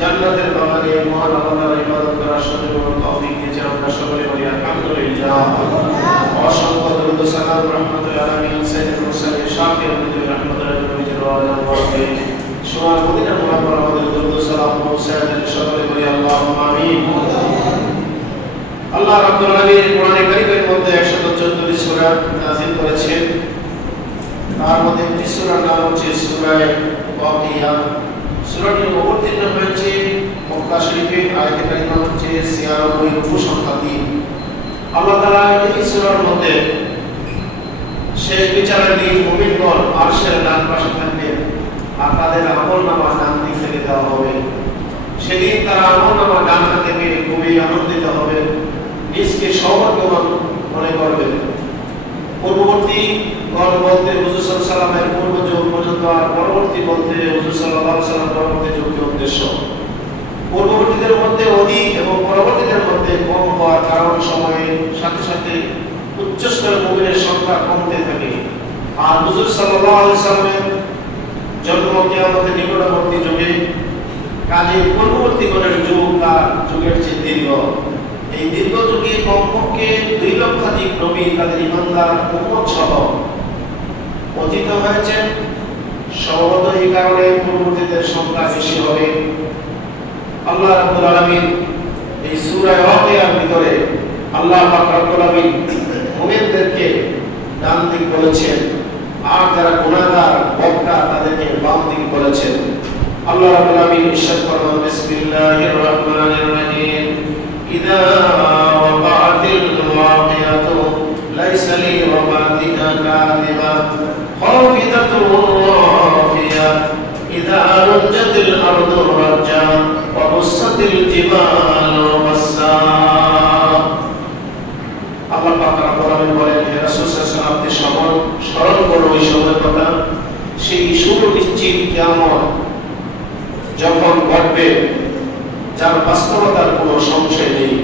জান্নাতের বাগানে মহান আল্লাহর ইবাদত করার সুযোগ ও তৌফিক দিয়েছেন। আমরা সকলে বলি আলহামদুলিল্লাহ। অসংখ্য দরুদ ও সালাম রহমতুল আলামিন সাইয়্যিদুল মুরসালিন শাফিউল মুজীব রাহমাতুল্লাহ নবীজির ওয়ালা ওয়ারকে সোনার মদিনা মুনাওয়ারা আমাদের দরুদ ও সালাম পৌঁছায়। সকলে বলি আল্লাহুম্মা আমিন। আল্লাহ রাব্বুল আলামিন কোরআনে কারীমের মধ্যে 114টি সূরা নাযিল করেছেন। তার মধ্যে একটি সূরার নাম হচ্ছে সূরা ওয়াকিয়া। সূরাটি অবতীর্ণ হয়েছে মক্কা শরীফে। আয়াতে কারিমা হচ্ছে 96 রুকু সংখ্যা 3। আল্লাহ তাআলা এই সূরার মধ্যে শেষ বিচারের দিন মুমিনগণ আরশের ডান পাশে থাকবেন আর তাদের আমলনামা ডান দিক থেকে দেওয়া হবে। সেদিন তারা আমলনামা ডান হাতে পেয়ে খুবই আনন্দিত হবে, নিজকে সৌভাগ্যবান মনে করবেন। পূর্ববর্তী গণ বলতে হুজুর সাল্লাল্লাহু আলাইহি ওয়াসাল্লামের পূর্ব যুগ পর্যন্ত আর পরবর্তী বলতে হুজুর সাল্লাল্লাহু আলাইহি ওয়াসাল্লাম পরবর্তী যুগকে উদ্দেশ্য। পূর্ববর্তীদের মধ্যে অধিক এবং পরবর্তীদের মধ্যে কম হওয়ার কারণ সময়ের সাথে সাথে উচ্চস্তরের মুমিনের সংখ্যা কমতে থাকে। আর হুজুর সাল্লাল্লাহু আলাইহি ওয়াসাল্লামের জন্ম কিয়ামতের নিকটবর্তী যুগে, কাজে পূর্ববর্তী গণের যুগ তার যুগের চেয়ে দীর্ঘ। এই দীর্ঘ যুগে কমপক্ষে 2 লক্ষাধিক নবী তাদের ইমানদার উম্মত সহ পতিত হয়েছেন। সম্ভবত এই কারণে পূর্ববর্তীদের সংখ্যা বেশি হবে। আল্লাহ রাব্বুল আলামিন এই সূরা ওয়াকিয়ার ভিতরে আল্লাহ পাক রব্বুল আলামিন মুমিনদেরকে ডান দিক বলেছেন আর যারা গুনাহগার বদকার তাদেরকে বাম দিক বলেছেন। আল্লাহ রাব্বুল আলামিন ইরশাদ ফরমান, বিসমিল্লাহির রহমানির রহিম, ইযা ওয়াকাতিল ওয়াকিয়াতু লাইসা লিওয়াকাতিহা কাযিবা খাফিদাতুন রাফিয়া ইযা রুজ্জাতিল আরদু রাজ্জা ওয়া বুসাতিল জিবালু বাসসা। আল্লাহ পাক রব্বুল আলামিন বলেন, হে রাসূল সাল্লাল্লাহু আলাইহি ওয়াসাল্লাম, আপনি স্মরণ করুন ওই সময়ের কথা, সেই সুনিশ্চিত কিয়ামত যখন ঘটবে যার বাস্তবতার কোনো সংশয় নেই।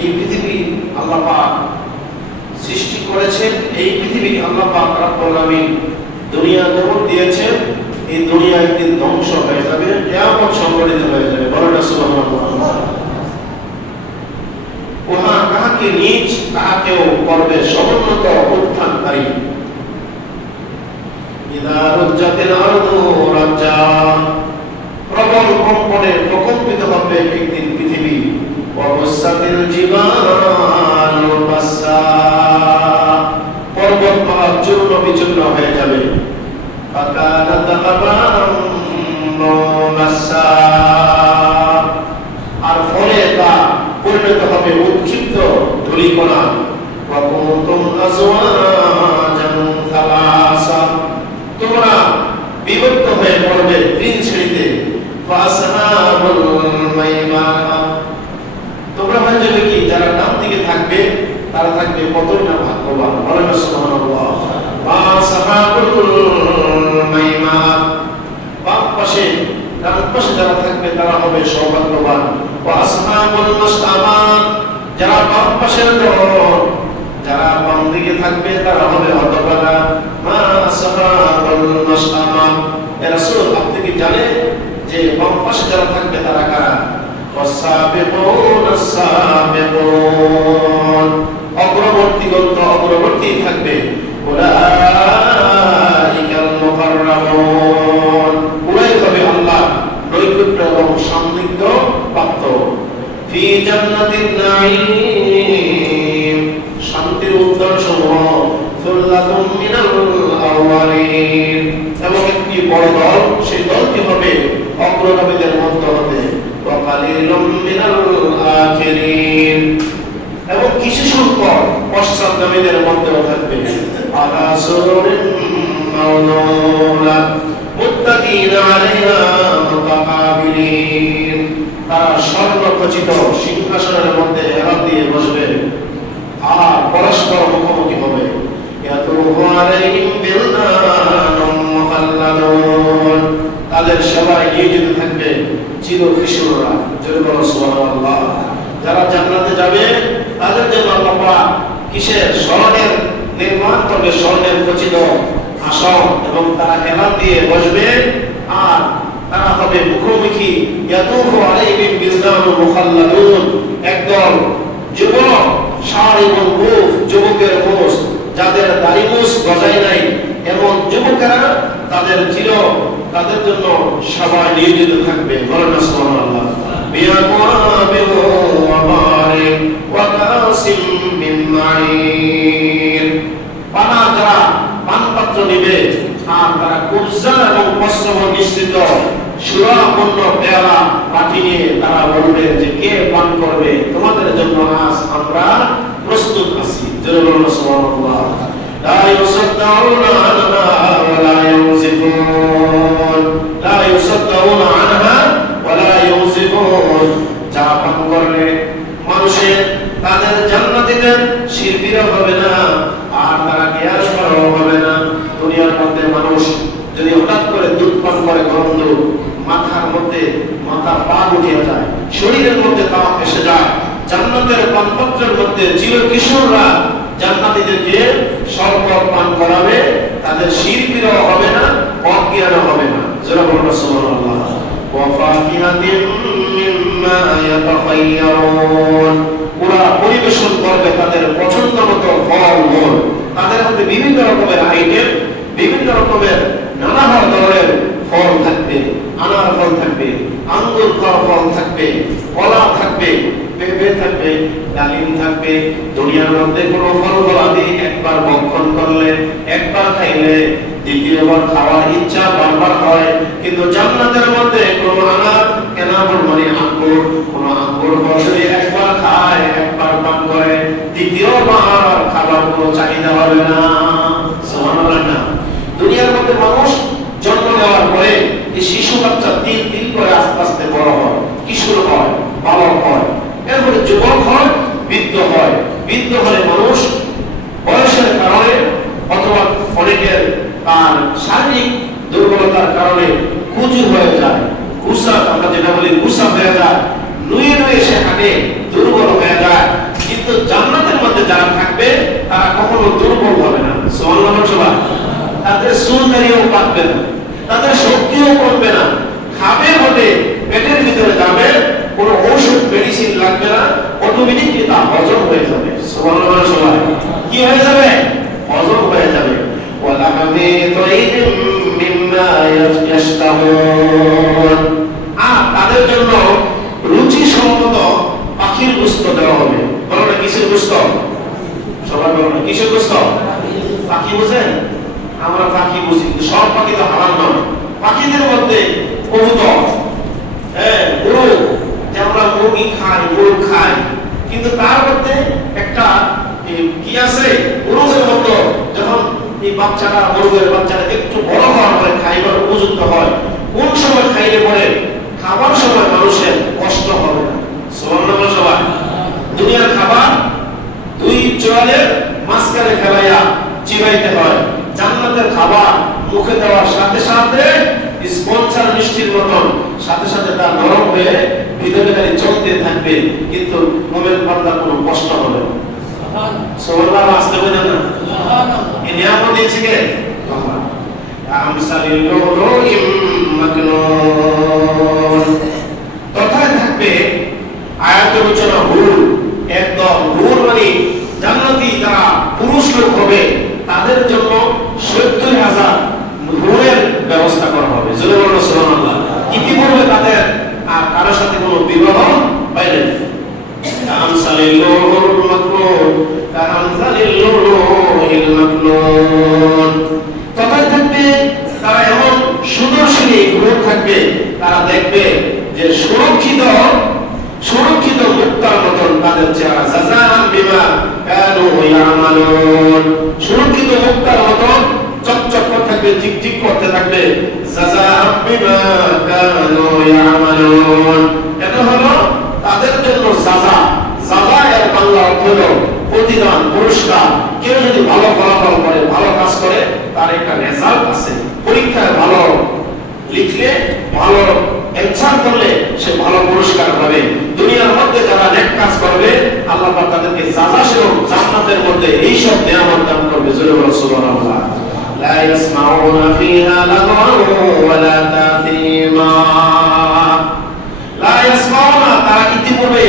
এই পৃথিবী আল্লাহ পাক সৃষ্টি করেছেন, এই পৃথিবী আল্লাহ পাক রব্বুল আলামিন দুনিয়া যেমন দিয়েছেন, এই দুনিয়া একদিন ধ্বংস হয়ে যাবে, কিয়ামত সংঘটিত হয়ে যাবে। বলেন সুবহানাল্লাহ। ওহা কাহাকে নিজ তাহাকেও করবে সমুন্নত উত্থানকারী। ইযা রুজ্জাতিল আরদু রাজ্জা, প্রবল কম্পনে প্রকম্পিত হবে একদিন পৃথিবী। ওয়া বুসাতিল জিবালু বাসসা, পর্বতমালা চূর্ণ বিচূর্ণ হয়ে যাবে। ফাকানাত হাবা'আন মুনবাসসা, আর ফলে তা পরিণত হবে উৎক্ষিপ্ত ধূলিকণা। ওয়া কুনতুম আজওয়াজান সালাসা, তোমরা বিভক্ত হয়ে পড়বে 3 শ্রেণীতে। ফাসহাবুল মাইমানা, তোমরা হয়ে যাবে কি, যারা ডান দিকে থাকবে তারা থাকবে কতই না ভাগ্যবান। বলেন সুবহানাল্লাহ। ফাসহাবুল মাইমানা, বাম পাশে ডান পাশে যারা থাকবে তারা হবে সৌভাগ্যবান। ওয়া আসহাবুল মাশআমা, যারা বাম পাশের দল, যারা বাম দিকে থাকবে তারা হবে হতভাগা। মা আসহাবুল মাশআমা, এ রাসূল আপনি কি জানেন যে বাম পাশে যারা থাকবে তারা কারা? ওয়াসাবিকুন আস-সাবিকুন, অগ্রবর্তীগণ তো অগ্রবর্তী থাকবে। উলাইকাল মুকাররাবুন, উলাই হবে আল্লাহ নৈকট্য এবং সান্নিধ্য প্রাপ্ত। ফি জান্নাতিন নাঈম, শান্তির উদ্যান সমূহ। সুল্লাতুম মিনাল আউয়ালিন, এবং একটি বড় দল, সেই দলটি হবে অগ্রগামীদের মধ্য হতে। ওয়া কালিলুম মিনাল আখিরিন, এবং কিছু সংখ্যক পশ্চাৎগামীদের মধ্যেও থাকবে। আলা সুরুরিন মাওদুনা মুত্তাকিনা আলাইহা মুতাকাবিলিন, তারা স্বর্ণখচিত সিংহাসনের মধ্যে হেলান দিয়ে বসবে আর পরস্পর মুখোমুখি হবে। ইয়াতুফু আলাইহিম বিলদানুম মুখাল্লাদুন, তাদের সেবায় নিয়োজিত থাকবে চির কিশোররা। জোরে বলো সুবহানাল্লাহ। যারা জান্নাতে যাবে তাদের জন্য আল্লাহ পাক কিসের স্বর্ণের নির্মাণ করবে, স্বর্ণের খচিত আসন, এবং তারা হেলান দিয়ে বসবে আর তারা হবে মুখোমুখি ইয়াতুফু আলাইহিম বিলদানুন মুখাল্লাদুন, একদল যুবক, শারিবুল মুখ, যুবকের মুখ, যাদের দাড়ি মুছ গজায় নাই, এমন যুবকেরা তাদের জন্য সবাই নিয়োজিত থাকবে। বলেন সুবহানাল্লাহ। বিআকওয়াবিন ওয়া বারিক ওয়া কাসিম মিন মাঈন, পানা যারা পানপাত্র নিবে আর তারা কুবজা এবং পশ্রম মিশ্রিত সুরাপূর্ণ পেয়ালা বাটি নিয়ে তারা বলবে যে কে পান করবে, তোমাদের জন্য আজ আমরা প্রস্তুত আছি। জোরে বলুন সুবহানাল্লাহ। লা ইউসাদ্দাউনা আনহা ওয়া লা ইউযিফুন, লা ইউসাদ্দাউনা আনহা ওয়া লা ইউযিফুন, যা পান করলে মানুষের তাদের জান্নাতীদের শিরবিরা হবে না আর তারা গ্যাস করা হবে না। দুনিয়ার মধ্যে মানুষ যদি হঠাৎ করে দুধ পান করে গরম দুধ, মাথার পা উঠে যায়, শরীরের মধ্যে তাপ এসে যায়। জান্নাতের পানপাত্রের মধ্যে চির কিশোররা জান্নাতীদেরকে শরবত পান করাবে, তাদের শিরবিরা হবে না, অজ্ঞান হবে না। যারা বলুন সুবহানাল্লাহ। ওয়া ফাকিহাতিন মিম্মা ইয়াতাখায়্যারুন, ওরা পরিবেশন করবে তাদের পছন্দ মতো ফল-মূল। তাদের মধ্যে বিভিন্ন রকমের আইটেম, বিভিন্ন রকমের নানা ধরনের ফল থাকবে, আনার ফল থাকবে, আঙ্গুর ফল থাকবে, কলা থাকবে, পেঁপে থাকবে, ডালিম থাকবে। দুনিয়ার মধ্যে কোনো ফল-ফলাদি একবার ভক্ষণ করলে, একবার খাইলে দ্বিতীয়বার খাওয়ার ইচ্ছা বারবার হয়, কিন্তু জান্নাতের মধ্যে কোনো আনার কেনাবর মানে আঙ্গুর, কোনো আঙ্গুর ফল যদি একবার খায়, একবার পান করে, দ্বিতীয়বার খাবার কোনো চাহিদা হবে না। সুবহানাল্লাহ। দুনিয়ার মধ্যে মানুষ জন্ম নেওয়ার পরে এই শিশু বাচ্চা দিন দিন করে আস্তে আস্তে বড় হয়, কিশোর হয়, বালক হয়, এরপরে যুবক হয়, বৃদ্ধ হয়। বৃদ্ধ হলে মানুষ বয়সের কারণে অথবা অনেকের তার শারীরিক দুর্বলতার কারণে কুজু হয়ে যায়, গুসা, আমরা যেটা বলি গুসা হয়ে যায়, নুয়ে নুয়ে সে হাঁটে, দুর্বল হয়ে যায়। কিন্তু জান্নাতের মধ্যে যারা থাকবে তারা কখনো দুর্বল হবে না। সুবহানাল্লাহ। সবাই তাদের সুন্দরিও পাকবে না, তাদের শক্তিও কমবে না, খাবে হলে পেটের ভিতরে যাবে, কোনো ঔষধ মেডিসিন লাগবে না, অটোমেটিকলি তা হজম হয়ে যাবে। সুবহানাল্লাহ। সবাই কি হয়ে যাবে? হজম হয়ে যাবে। ওয়ালাহমি তাইরিম মিম্মা ইয়াশতাহুন, আর তাদের জন্য রুচিসম্মত পাখির গোশত দেওয়া হবে। বলো না কিসের গোশত? সবাই বলো না কিসের গোশত? পাখি বুঝেন? আমরা পাখি বুঝি, কিন্তু সব পাখি তো হারাম নয়। পাখিদের মধ্যে কবুতর, গরু, যে আমরা মুরগি খাই, গরু খাই, কিন্তু তার মধ্যে একটা কি আছে, গরুর মতো যখন এই বাচ্চাটা, গরুর বাচ্চাটা একটু বড় হওয়ার পরে খাইবার উপযুক্ত হয়, কোন সময় খাইলে পরে খাবার সময় মানুষের কষ্ট হবে না। সুবহানাল্লাহ। সবাই দুনিয়ার খাবার দুই চোয়ালের মাঝখানে ফেলাইয়া চিবাইতে হয়, জান্নাতের খাবার মুখে দেওয়ার সাথে সাথে স্পঞ্জার মিষ্টির মতন সাথে সাথে তা নরম হয়ে ভিতরে খালি চলতে থাকবে, কিন্তু মুমিন বান্দার কোনো কষ্ট হবে না। সুবহানাল্লাহ। আসতে হবে না? সুবহানাল্লাহ। এই নিয়ামত দিয়েছে কে? আল্লাহ। আমসালিল লুলুইম মাকনুন, তথায় থাকবে আয়াতের রচনা হুর, একদম হুর মানে জান্নাতি যারা পুরুষ লোক হবে তাদের জন্য ৭০,০০০ হুরের ব্যবস্থা করা হবে। জোরে বলুন সুবহানাল্লাহ। ইতিপূর্বে তাদের আর কারোর সাথে কোনো বিবাহ হয়নি। আমসালিল লুলুইল মাকনুন, আমসালিল লুলুইল মাকনুন, তথায় থাকবে তারা এমন সুদর্শনী হুর থাকবে, তারা দেখবে যে সুরক্ষিত মুক্তার মতন তাদের চেহারা, জাযাআন বিমা কানু ইয়ামালুন, সুরক্ষিত মুক্তার মতন চকচক করতে থাকবে, ঝিকঝিক করতে থাকবে। জাযাআন বিমা কানু ইয়ামালুন, এটা হলো তাদের জন্য সাজা। সাজা এর বাংলা অর্থ হলো প্রতিদান, পুরস্কার। কেউ যদি ভালো ফলাফল করে, ভালো কাজ করে, তার একটা রেজাল্ট আছে। পরীক্ষায় ভালো লিখলে, ভালো অ্যানসার করলে সে ভালো পুরস্কার পাবে। দুনিয়ার মধ্যে যারা নেক কাজ করবে, আল্লাহ পাক তাদেরকে জাযাসহ জান্নাতের মধ্যে এই সব নিয়ামত দান করবে। জোরে বলো সুবহানাল্লাহ। লা ইয়াসমাউনা ফিহা লাগওয়ান ওয়ালা তাসীমা, ইতিপূর্বে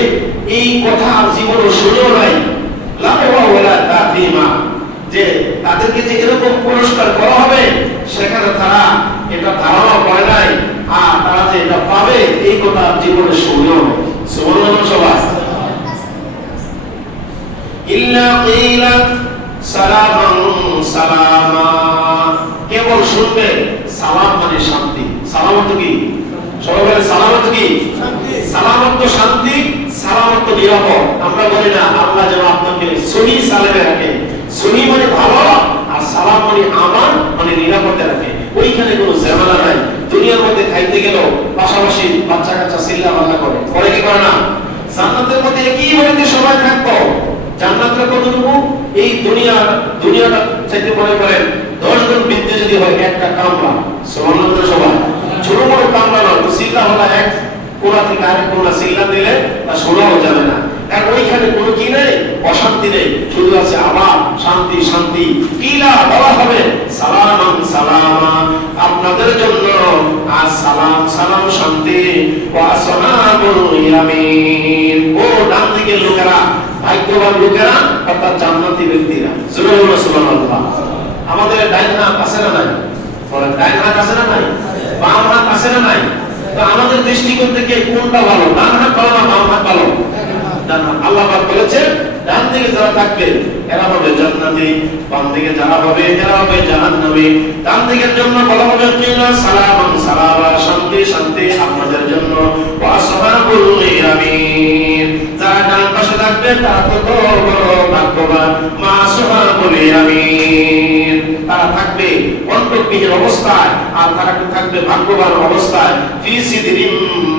এই কথা জীবনে শুনেও নাই, যে তাদেরকে যে এরকম পুরস্কার করা হবে সেখানে তারা এটা ধারণা করে নাই, আর তারা যে এটা পাবে এই কথা জীবনে শুনেও নাই। সুবহানাল্লাহ সবাই। ইল্লা কিলান সালামান সালামা, কেবল শুনবে সালাম মানে শান্তি। সালামত কি? সবাই বলে সালামত কি? সালামত শান্তি, সালামত নিরাপদ। আমরা বলি না আল্লাহ যেন আপনাকে সহি সালামে রাখে। সহি মানে ভালো, আর সালাম মানে আমান মানে নিরাপদে রাখে। ওইখানে কোনো ঝামেলা নাই। দুনিয়ার মধ্যে খাইতে গেল পাশাপাশি বাচ্চা কাচ্চা চিল্লা পাল্লা করে, করে কি করে না? জান্নাতের মধ্যে একই বাড়িতে সবাই থাকতো। জান্নাতটা কতটুকু? এই দুনিয়াটা চাইতে মনে করেন 10 জন বৃদ্ধ যদি হয় একটা কামরা। সুবহানাল্লাহ সবাই। ছোট বড় কামরা নয়, তো চিল্লা হলা এক কোনা থেকে আরেক কোনা চিল্লা দিলে তা শোনাও যাবে না। কারণ ওইখানে কোনো কি নেই, অশান্তি নেই, শুধু আছে আবার শান্তি শান্তি। কিলা বলা হবে সালামান সালামা, আপনাদের জন্য আর সালাম সালাম শান্তি। ওয়া আসহাবুল ইয়ামিন, ও ডান দিকের লোকেরা, ভাগ্যবান লোকেরা অর্থাৎ জান্নাতি ব্যক্তিরা। সুবহানাল্লাহ। আমাদের ডাইন হাত আছে না নাই? বলেন ডাইন হাত আছে না নাই? বাম হাত আছে না নাই? তো আমাদের দৃষ্টিকোণ থেকে কোনটা ভালো? ডান হাত ভালো না বাম হাত ভালো? ডান হাত। আল্লাহ পাক বলেছেন ডান দিকে যারা থাকবে এরা হবে জান্নাতি, বাম দিকে যারা হবে এরা হবে জাহান্নামী। ডান দিকের জন্য বলা হবে কিলা সালামান সালামা, শান্তি শান্তি আপনাদের জন্য। ওয়া আসহাবুল ইয়ামিন, যারা ডান পাশে থাকবে তারা তো বড় ভাগ্যবান। মা আসহাবুল ইয়ামিন, তারা থাকবে অন্তর্বিহীন অবস্থায়, আর তারা থাকবে ভাগ্যবান অবস্থায়। ফি সিদরিম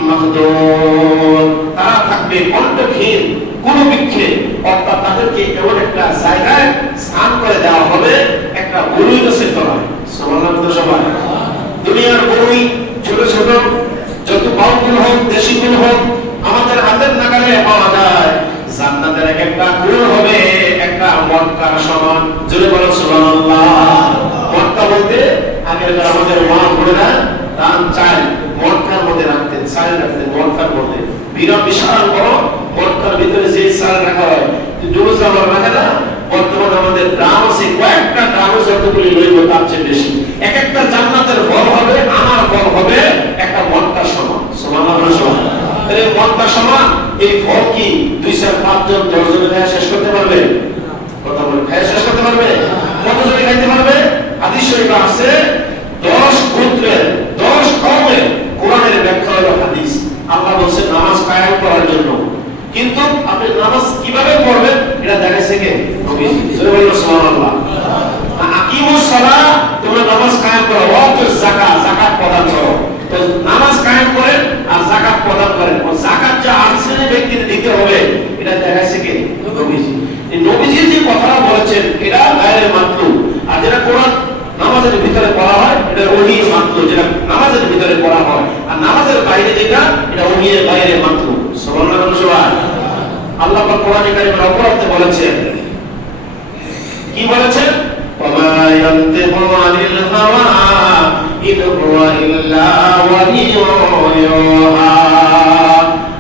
মাহদুদ, তারা থাকবে অন্তর্বিহীন কোন বৃক্ষে, অর্থাৎ তাদেরকে এমন একটা জায়গায় স্থান করে দেওয়া হবে একটা বরুই গাছের তলায়। সুবহানাল্লাহ সবাই। দুনিয়ার বরুই ছোট ছোট যত বাউগুল হোক দেশি গুল হোক আমাদের হাতের নাগালে পাওয়া যায়। জান্নাতের এক একটা গুল হবে একটা মক্কার সমান। জোরে বলো সুবহানাল্লাহ। মক্কা বলতে আগের আমাদের মা বোনেরা ধান চাল মক্কার মধ্যে রাখতেন, চাল রাখতেন মক্কার মধ্যে। বিরাট বিশাল বড় মক্কার ভিতরে যে চাল রাখা হয় রোজ আমার রাখে না। বর্তমানে আমাদের গ্রাম আছে কয়েকটা গ্রামে যতগুলি লইব তার চেয়ে বেশি। এক একটা জান্নাতের ফল হবে, আমার ফল হবে একটা মক্কার সমান। সুবহানাল্লাহ সমান। তাহলে মক্কার সমান এই ফল কি 2-4-5 জন 10 জনে খায় শেষ করতে পারবে? কথা বলে খায় শেষ করতে পারবে? কত জনে খাইতে পারবে? হাদিস শরীফে আছে 10 গোত্রের 10 কওমের কোরআনের ব্যাখ্যা হলো হাদিস। আল্লাহ বলেন নামাজ কায়েম করার জন্য, কিন্তু আপনি নামাজ কিভাবে পড়বেন এটা দেখাইছে কে? নবীজি। জোরে বলুন সুবহানাল্লাহ। আকিমুস সালাহ, তোমরা নামাজ কায়েম করো। ওয়াতুজ যাকাত, যাকাত প্রদান করো। তো নামাজ কায়েম করেন আর যাকাত প্রদান করেন। ও যাকাত যা আসলে ব্যক্তিকে দিতে হবে এটা দেখাইছে কে? নবীজি। এই নবীজি যে কথাটা বলেছেন এটা গায়রে মাতলুব, আর যেটা কোরআন নামাজের ভিতরে পড়া হয় এটা ওহী মাতলুব, যেটা নামাজের ভিতরে পড়া হয়। আর নামাজের বাইরে যেটা এটা ওহীর বাইরে মাতলুব। সুবহানাল্লাহ। আল্লাহ পাক কোরআনে কারিমে অপরাধে বলেছেন, কি বলেছেন? ওয়া ইয়ানতিকু আনিল হাওয়া ইন হুয়া ইল্লা ওয়াহিয়ুন ইউহা।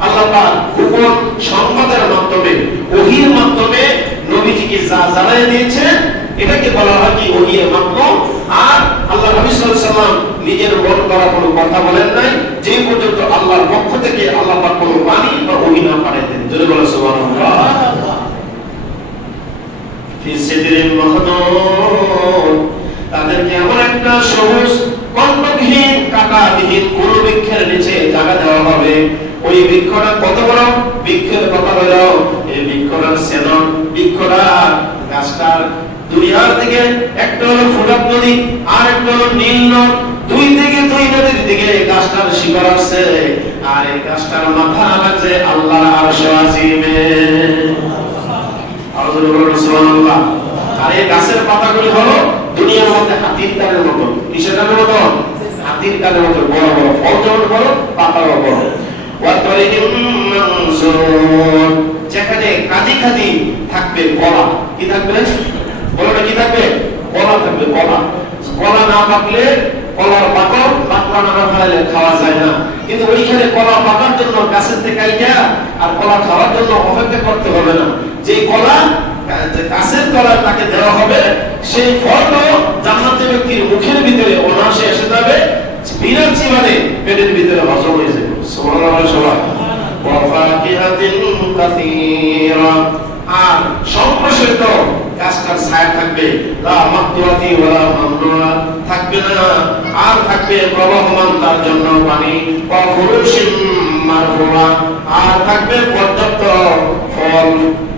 আল্লাহ পাক গোপন সংবাদের মাধ্যমে ওহীর মাধ্যমে নবীজিকে যা জানাই দিয়েছেন এটাকে বলা হয় কি? ওহীর মাধ্যম। আর আল্লাহ নবী সাল্লাল্লাহু আলাইহি ওয়াসাল্লাম নিজের মন করা কোনো কথা বলেন নাই যে পর্যন্ত আল্লাহর পক্ষ থেকে আল্লাহ পাক কোনো বাণী বা ওহী না পাঠাতেন। জোরে বলো সুবহানাল্লাহ। ফি সিদরিন মাহদুদ, তাদেরকে এমন একটা সবুজ কণ্ঠবিহীন কাঁটাবিহীন কোন বৃক্ষের নিচে জায়গা দেওয়া হবে। ওই বৃক্ষটা কত বড়? বৃক্ষের কথা হলো এই বৃক্ষটার সেদন, বৃক্ষটা গাছটার দুনিয়ার দিকে একটা হলো ফুরাত নদী আর একটা হলো নীল নদ। দুই নদীর দিকে গাছটার শিকড় আছে, আর এই গাছটার মাথা লাগছে আল্লাহর আরশ আজিমে। সুবহানাল্লাহ। আর এই গাছের পাতাগুলি হলো দুনিয়ার মধ্যে হাতির কানের মতো। কিসের কানের মতো? হাতির কানের মতো বড় বড়। ফল যেমন বড়, পাতাও বড়। যেখানে কাঁদি কাঁদি থাকবে কলা। কি থাকবে? কলাটা কি থাকবে? কলা থাকবে। কলা না পাকলে কলার পাকল পাকলা বানানো ফেলে খাওয়া যায় না, কিন্তু ওইখানে কলা পাকার জন্য গাছের থেকে আইয়া আর কলা খাওয়ার জন্য অপেক্ষা করতে হবে না। যে কলা গাছের কলা তাকে দেওয়া হবে, সেই ফলও জান্নাতি ব্যক্তির মুখের ভিতরে অনায়াসে এসে যাবে, বিনা চিবানে পেটের ভিতরে হজম হয়ে যাবে। সুবহানাল্লাহ সবাই। ওয়া ফাকিহাতিন কাসীরা, আর সম্প্রসারিত গাছটার ছায়া থাকবে, লা মাকতুরাতি ওয়ালা মামনুরা, থাকবে না, আর থাকবে প্রবাহমান তার জন্য পানি, ওয়া ফুরুশিম মারফুআ, আর থাকবে পর্যাপ্ত ফল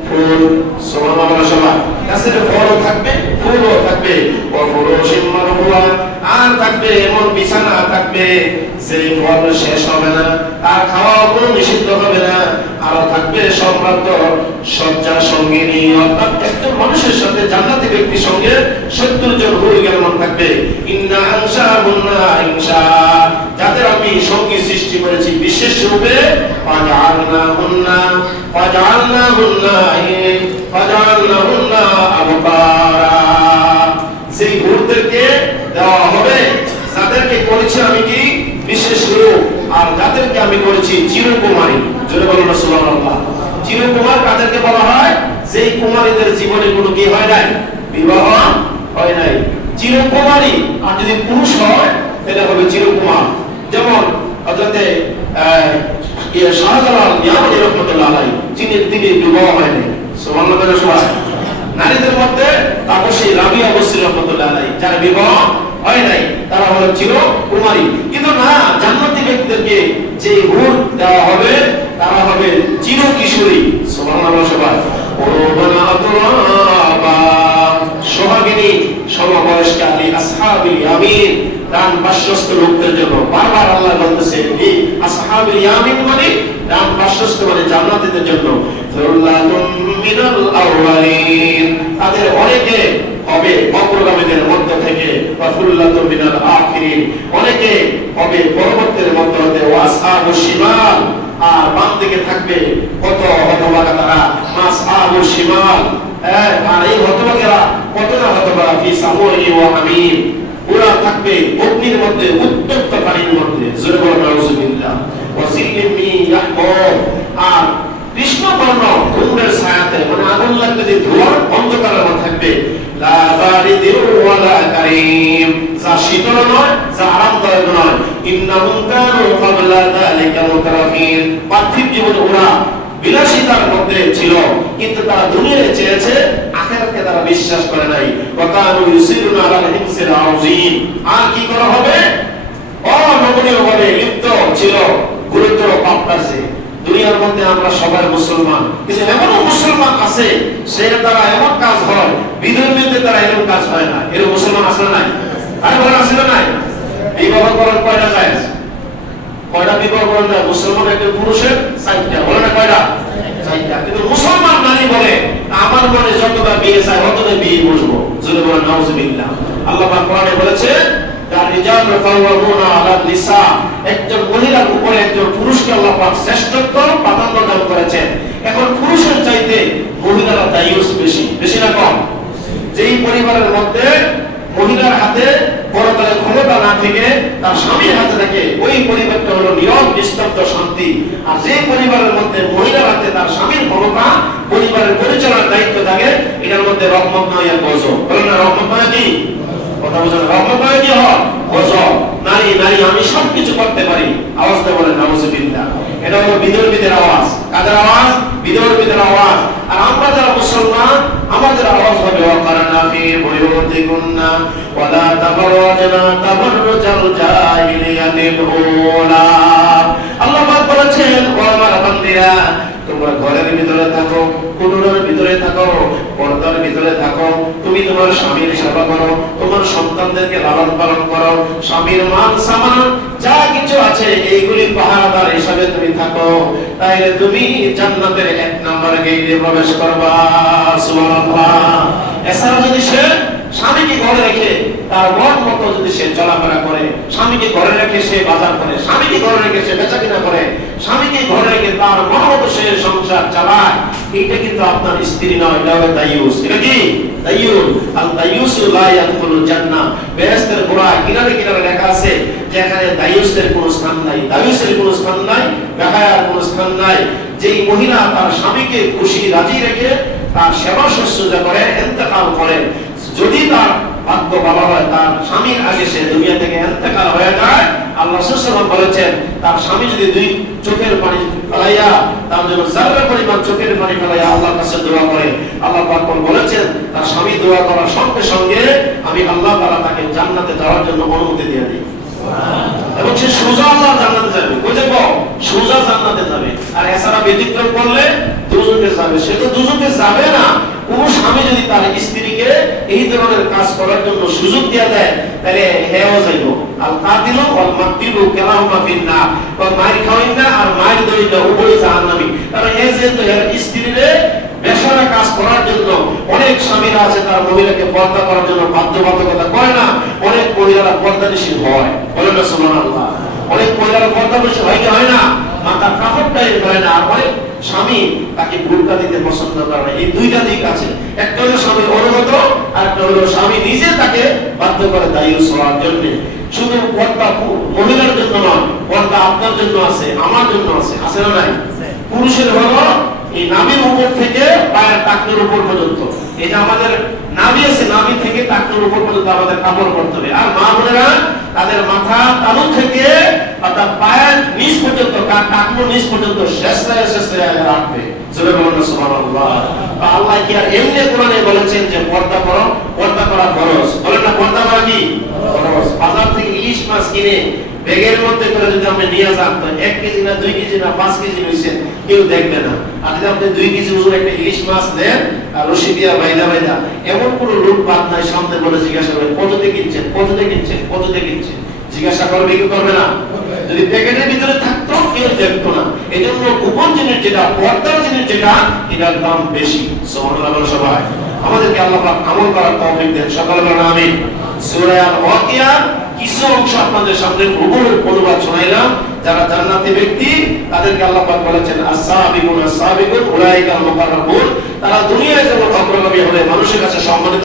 ফুল। সুবহানাল্লাহ সবাই। গাছের ফলও থাকবে, ফুলও থাকবে, ওয়া ফুরুশিম মারফুআ, আর থাকবে এমন বিছানা থাকবে যে ফল শেষ হবে না, আর খাওয়া কোনো নিষিদ্ধ হবে না, আর থাকবে সম্রাট শয্যা সঙ্গিনী, অর্থাৎ একজন মানুষের সাথে জান্নাতি ব্যক্তির সঙ্গে 70 জন হুরুগান থাকবে। ইন্না আনশাহুন্না ইনশা, যাদের আমি সঙ্গী সৃষ্টি করেছি বিশেষ রূপে, ফাজআলনাহুন্না আবকারা, সেই হুরদেরকে দেওয়া হবে যাদেরকে করেছি আমি কি বিশেষ রূপ, আর যাদেরকে আমি করেছি চিরকুমারী। জোরে বলুন সুবহানাল্লাহ। চিরকুমার কাদেরকে বলা হয়? যেই কুমারীদের জীবনে কোনো কি হয় নাই, বিবাহ হয় নাই, চিরকুমারী। আর যদি পুরুষ হয় তাহলে হবে চিরকুমার। যেমন হযরতে শাহজালাল ইয়ামানী রাহমাতুল্লাহ আলাইহি, তিনি বিবাহ হয় নাই। সুবহানাল্লাহ সবাই। নারীদের মধ্যে তাপসী রাবিয়া বসরি রাহমাতুল্লাহ আলাইহি, যারা বিবাহ হয় নাই তারা হলো চিরকুমারী। কিন্তু না, জান্নাতি ব্যক্তিদেরকে যে হুর দেওয়া হবে তারা হবে চিরকিশোরী। সুবহানাল্লাহ সবাই। ওরবানা আতরাবা, সোহাগিনী সমবয়স্কা, লি আসহাবিল ইয়ামিন, ডান পার্শ্বস্থ লোকদের জন্য। বারবার আল্লাহ বলতেছে এই আসহাবিল ইয়ামিন মানে ডান পার্শ্বস্থ, মানে জান্নাতীদের জন্য। সুল্লাতুম মিনাল আউয়ালিন, তাদের অনেকে হবে অগ্রগামীদের মধ্য থেকে, ওয়া সুল্লাতুম মিনাল আখিরিন, অনেকে হবে পরবর্তীদের মধ্য হতে। ওয়া আসহাবুশ শিমাল, আর বাম দিকে থাকবে কত হতভাগা তারা, আসহাবুশ শিমাল। আর এই হতভাগেরা কত না হতভাগা, ফি সামুই ওয়া হামিম, ওরা থাকবে অগ্নির মধ্যে, উত্তপ্ত পানির মধ্যে। জোরে বলুন নাউযুবিল্লাহ। ওয়া সিল্লিম মিন ইয়াহকুম, আর কৃষ্ণ বর্ণ ঘুমের ছায়াতে, মানে আগুন লাগলে যে ধোঁয়ার অন্ধকারের মধ্যে থাকবে। লা বারিদিন ওয়ালা কারীম, যা শীতল নয়, যা আরামদায়ক নয়। ইন্নাহুম কানু ক্বাবলা যালিকা মুতরাফিন, পার্থিব জীবনে ওরা বিলাসিতার মধ্যে ছিল, কিন্তু তারা দুনিয়ায় চেয়েছে, আখিরাতকে তারা বিশ্বাস করে নাই। ওয়া কানু ইউসিরুনা আলাল হিমসিল আযীম, আর কি করা হবে? অনমনীয় ভাবে লিপ্ত ছিল গুরুতর পাপ কাজে। দুনিয়ার মধ্যে আমরা সবাই মুসলমান, কিন্তু এমনও মুসলমান আছে সে তারা এমন কাজ হয়, বিধর্মীদের দ্বারা এরকম কাজ হয় না। এরকম মুসলমান আছে না নাই? আরে বলেন আছে না নাই? বিবাহ করার কয়টা যায়? কয়টা বিবাহ করা যায়? মুসলমান একজন পুরুষের 4টা, বলে না কয়টা? 4টা। কিন্তু মুসলমান নারী বলে আমার মনে যতটা বিয়ে চাই ততটা বিয়ে বসবো। যদি বলেন নাউযুবিল্লাহ। আল্লাহ পাক কোরআনে বলেছে, একজন মহিলার উপরে একজন পুরুষকে আল্লাহ পাক শ্রেষ্ঠত্ব প্রাধান্য দান করেছেন। এখন পুরুষের চাইতে মহিলারা দায়ুস বেশি, বেশি না কম? যেই পরিবারের মধ্যে মহিলার হাতে পরকালে ক্ষমতা না থেকে তার স্বামীর হাতে থাকে, ওই পরিবারটা হলো নীরব নিস্তব্ধ শান্তি। আর যে পরিবারের মধ্যে মহিলার হাতে তার স্বামীর ক্ষমতা, পরিবারের পরিচালনার দায়িত্ব থাকে, এটার মধ্যে রহমত নয় আর গজব। বলেন না রহমত নয় কি? কথা বুঝেন? রহমত নয় কি হয়? গজব। নারী নারী আমি সবকিছু করতে পারি, আওয়াজটা বলেন নাউযুবিল্লাহ। এটা হলো বিধর্মীদের আওয়াজ। কাদের আওয়াজ? বিধর্মীদের আওয়াজ। আর আমরা যারা মুসলমান, আমাদের আওয়াজ হবে ওয়াকারনা ফি বুয়ুতিকুন্না ওয়ালা তাবাররাজনা তাবাররুজাল জাহিলিয়াতিল উলা। আল্লাহ পাক বলেছেন, ও আমার বান্দিরা, তোমরা ঘরের ভিতরে থাকো, কুটুরের ভিতরে থাকো, পর্দার ভিতরে থাকো, তুমি তোমার স্বামীর সেবা করো, তোমার সন্তানদেরকে লালন পালন করো, স্বামীর মান সম্মান যা কিছু আছে এইগুলি পাহারাদার হিসাবে তুমি থাকো, তাইলে তুমি জান্নাতের 1 নম্বর গেটে প্রবেশ করবা। সুবহানাল্লাহ। এছাড়া যদি সে স্বামীকে ঘরে রেখে তার মন মতো যদি সে চলাফেরা করে, স্বামীকে ঘরে রেখে সে বাজার করে, স্বামীকে ঘরে রেখে সে বেচা কিনা করে, স্বামীকে ঘরে রেখে তার মন মতো সে সংসার চালায়, এটা কিন্তু আপনার স্ত্রী নয়, এটা হবে দায়ুস। এটা কি দায়ুস? আল দায়ুসু লা ইয়াদখুলুল জান্নাহ। বেহেশতের গোড়া কিনারে কিনারে লেখা আছে যে এখানে দায়ুসের কোনো স্থান নাই, দায়ুসের কোনো স্থান নাই, বেহায়ার কোনো স্থান নাই। যেই মহিলা তার স্বামীকে খুশি রাজি রেখে তার সেবা শুশ্রূষা করে, ইন্তেকাল করে, যদি তার ভাগ্য ভালো হয় তার স্বামীর আগে সে দুনিয়া থেকে ইন্তেকাল হয়ে যায়, আল্লাহ রাসূল সাল্লাল্লাহু আলাইহি ওয়াসাল্লাম বলেছেন তার স্বামী যদি দুই চোখের পানি ফেলাইয়া, তার জন্য যারা পরিমাণ চোখের পানি ফেলাইয়া আল্লাহর কাছে দোয়া করে, আল্লাহ পাক বলেছেন তার স্বামী দোয়া করার সঙ্গে সঙ্গে আমি আল্লাহ তাআলা তাকে জান্নাতে যাওয়ার জন্য অনুমতি দিয়ে দিই। এবং সে সোজা আল্লাহর জান্নাতে যাবে। বুঝেন? সোজা জান্নাতে যাবে। আর এছাড়া ব্যতিক্রম করলে দুজকে যাবে। সে তো দুজকে যাবে না। কোন স্বামী যদি তার স্ত্রীকে এই ধরনের কাজ করার জন্য সুযোগ দিয়ে দেয়, তাহলে হেও যাইব। আল কাতিলু ওয়াল মাকতুলু কালাহুমা ফিন্নার। মায়ের খাওয়াই না আর মায়ের দইল উভয় জাহান্নামী। কারণ এই যে এর স্ত্রীরে বেশরা কাজ করার জন্য অনেক স্বামীরা আছে তার মহিলাকে পর্দা করার জন্য বাধ্যবাধকতা করে না। অনেক মহিলারা পর্দানিশীল হয়। বলেন না সুবহানাল্লাহ। অনেক মহিলারা পর্দানিশীল হয় কি হয় না? মাথার কাপড়টাই ধরে না। আর অনেক স্বামী তাকে বুরকা দিতে পছন্দ করে না। এই দুইটা দিক আছে। একটা হলো স্বামীর অনুগত, আর একটা হলো স্বামী নিজে তাকে বাধ্য করে দায়ুস হওয়ার জন্য। শুধু পর্দা মহিলার জন্য নয়, পর্দা আপনার জন্য আছে, আমার জন্য আছে। আছে না নাই? পুরুষের হলো এই নাভির উপর থেকে পায়ের টাকনোর উপর পর্যন্ত। এই যে আমাদের নাভি আছে, নাভি থেকে টাকনোর উপর পর্যন্ত আমাদের কাপড় পরতে হবে। আর মা বোনেরা তাদের মাথা তালু থেকে অর্থাৎ পায়ের নিচ পর্যন্ত, টাকনোর নিচ পর্যন্ত শেষরায় রাখবে। সুবহানাল্লাহ। আল্লাহ কি আর এমনি কোরআনে বলেছেন যে পর্দা করো, পর্দা করা ফরজ? বলেন না পর্দা করা কি ফরজ? বাজার থেকে ইলিশ মাছ কিনে ব্যাগের মধ্যে করে যদি আপনি নিয়ে যান, তো 1 কেজি না 2 কেজি না 5 কেজি হইছে কেউ দেখবে না। আর যদি আপনি 2 কেজি ওজন একটা ইলিশ মাছ নেন আর রশি দিয়া বাইদা এমন কোন লোক বাদ নাই সামনে বলে জিজ্ঞাসা করবে কততে কিনছেন, কততে কিনছেন, কততে কিনছেন? জিজ্ঞাসা করবে কি করবে না? যদি প্যাকেটের ভিতরে থাকতো কেউ দেখতো না। এই জন্য গোপন জিনিস যেটা, পর্দার জিনিস যেটা, এটার দাম বেশি। সুবহানাল্লাহ। সবাই আমাদেরকে আল্লাহ পাক আমল করার তৌফিক দেন। সকলে বলেন আমিন। সূরা আল-ওয়াকিয়া কিছু অংশ আপনাদের সামনে অনুবাদ শোনাইলাম। যারা জান্নাতি ব্যক্তি তাদেরকে আল্লাহ পাক বলেছেন আস-সাবিকুন আস-সাবিকুন উলাইকাল মুকাররাবুন। তারা দুনিয়ায় যেমন অগ্রগামী হবে, মানুষের কাছে সম্মানিত